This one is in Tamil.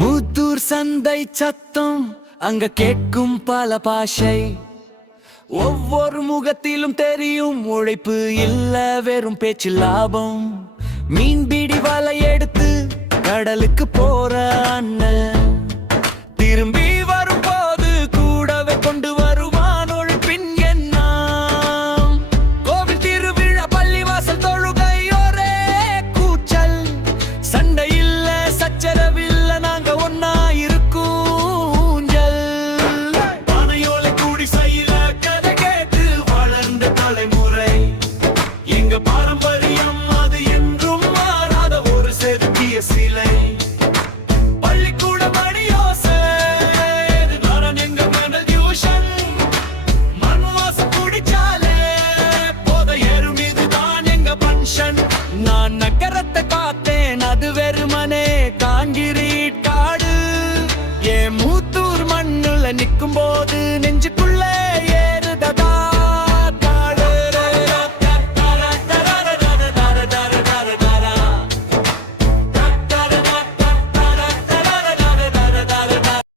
மூத்தூர் சந்தை சத்தம் அங்க கேட்கும் பல பாஷை. ஒவ்வொரு முகத்திலும் தெரியும் உழைப்பு இல்ல வெறும் பேச்சு லாபம். மீன்பிடி வலை எடுத்து கடலுக்கு போற அண்ணன் திரும்பி வரும்போது கூடவே கொண்டு வருவான் உழைப்பின் எண்ணம். கோவில் திருவிழா பள்ளிவாசல் தொழுகை ஒரே கூச்சல். சண்டை இல்ல சச்சரவில்ல நாங்க ஒன்னா இருக்கூஞ்சல். பனையோலை கூடி செய்யல கதை கேட்டு வளர்ந்த தலைமுறை எங்க பாரம்பரியம். அது என்றும் மாறாத ஒரு செதுக்கிய சிலை. நான் நகரத்தை பார்த்தேன் அது வெறுமனே காங்கிரீட் காடு. ஏன் மூத்தூர் மண்ணுல நிற்கும் போது